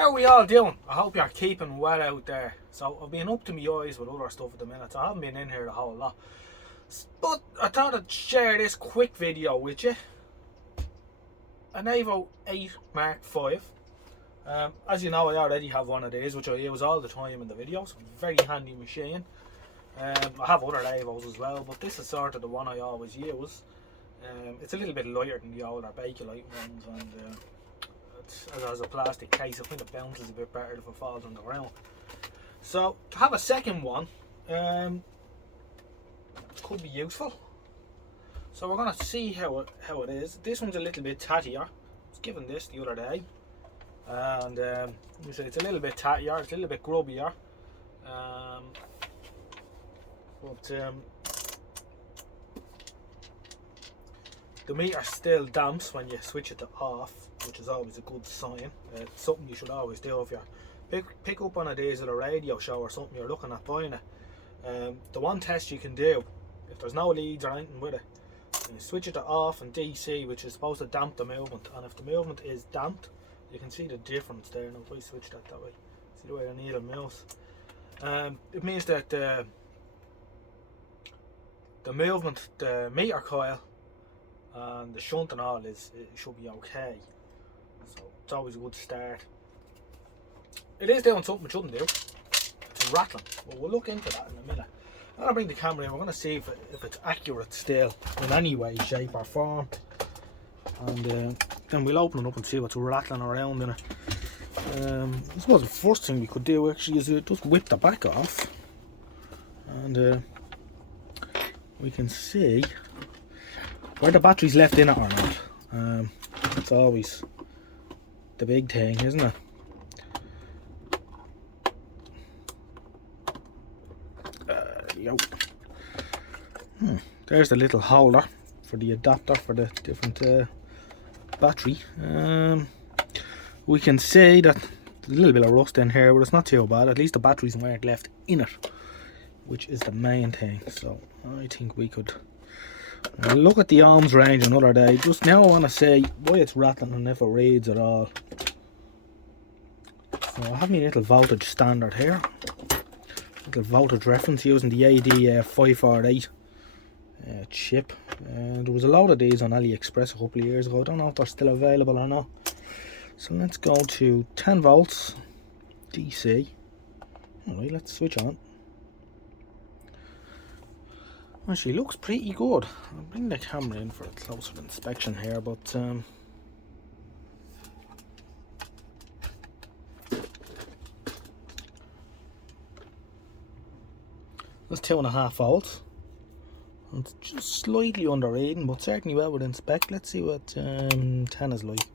How are we all doing? I hope you're keeping well out there. So I've been up to my eyes with other stuff at the minute, so I haven't been in here a whole lot. But I thought I'd share this quick video with you. An Evo 8 Mark V. As you know, I already have one of these, which I use all the time in the videos. Very handy machine. I have other Evos as well, but this is sort of the one I always use. It's a little bit lighter than the older Bakelite ones, and it has a plastic case. I think it bounces a bit better if it falls on the ground. So to have a second one could be useful. So we're gonna see how it is. This one's a little bit tattier. I was given this the other day, and you see it's a little bit tattier, it's a little bit grubbier. The meter still damps when you switch it to off, which is always a good sign. It's something you should always do if you pick up one of these at a radio show or something you're looking at buying it. The one test you can do, if there's no leads or anything with it, you switch it to off and DC, which is supposed to damp the movement, and if the movement is damped, you can see the difference there. Now if I switch that way, see the way the needle moves. It means that the movement, the meter coil and the shunt and all it should be okay. So it's always a good start. It is doing something it shouldn't do. It's rattling. Well, we'll look into that in a minute. I'm gonna bring the camera in. We're gonna see if it's accurate still in any way, shape or form, and then we'll open it up and see what's rattling around in it. I suppose the first thing we could do actually is just whip the back off, and we can see where the battery's left in it or not. It's always the big thing, isn't it? There's the little holder for the adapter for the different battery. We can see that there's a little bit of rust in here, but it's not too bad. At least the batteries weren't left in it, which is the main thing. So I think we could look at the ohms range another day. Just now I want to see why it's rattling and if it reads at all. So I have my little voltage standard here, little voltage reference using the AD548 chip. There was a load of these on AliExpress a couple of years ago. I don't know if they're still available or not. So let's go to 10 volts DC. Alright, let's switch on. Actually looks pretty good. I'll bring the camera in for a closer inspection here, but that's 2.5 volts. It's just slightly under reading, but certainly well within spec. Let's see what 10 is like.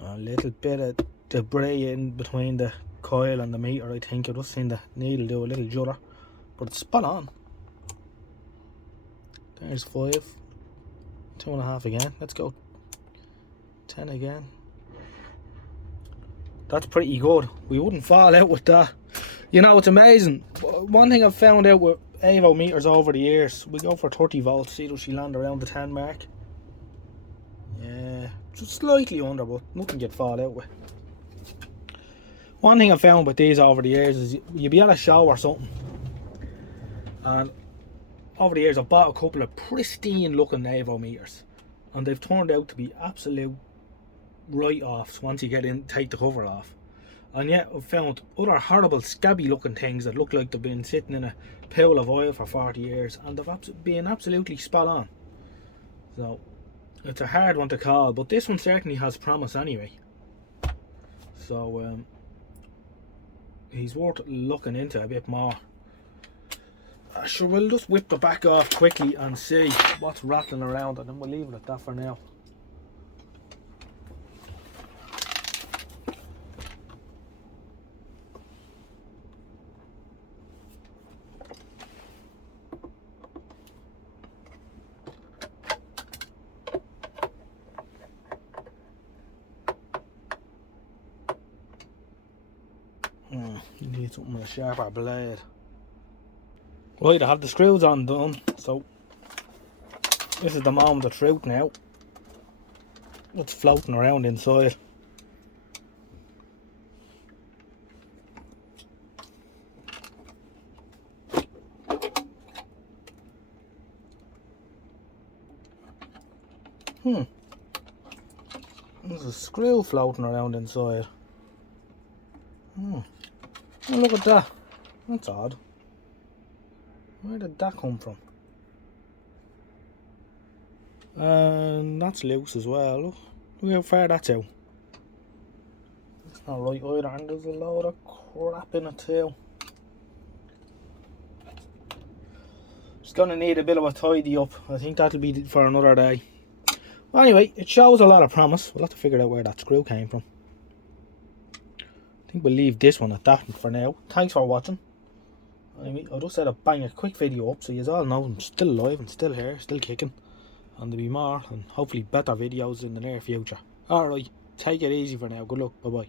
A little bit of debris in between the coil and the meter, I think. I've just seen the needle do a little judder, but it's spot on. There's 5, 2.5 again. Let's go 10 again. That's pretty good. We wouldn't fall out with that. You know, it's amazing. One thing I've found out with Evo meters over the years, we go for 30 volts, see does she land around the 10 mark. Yeah, just slightly under, but nothing you'd fall out with. One thing I've found with these over the years is you'll be at a show or something, and over the years I've bought a couple of pristine looking Evo meters, and they've turned out to be absolute write-offs once you get in, take the cover off. And yet I've found other horrible scabby looking things that look like they've been sitting in a pool of oil for 40 years and they've been absolutely spot on. So it's a hard one to call, but this one certainly has promise anyway. So he's worth looking into a bit more. Sure, we'll just whip the back off quickly and see what's rattling around, and then we'll leave it at that for now. You need something with a sharper blade. Right, I have the screws on, so this is the moment of truth now. It's floating around inside. There's a screw floating around inside. Oh, look at that. That's odd. Where did that come from? And that's loose as well. Look how far that's out. It's not right either, and there's a load of crap in it too. Just gonna need a bit of a tidy up. I think that'll be for another day. Well, anyway, it shows a lot of promise. We'll have to figure out where that screw came from. I think we'll leave this one at that for now. Thanks for watching. Anyway, I just said I'd bang a quick video up so you all know I'm still alive and still here, still kicking. And there'll be more and hopefully better videos in the near future. Alright, take it easy for now. Good luck. Bye bye.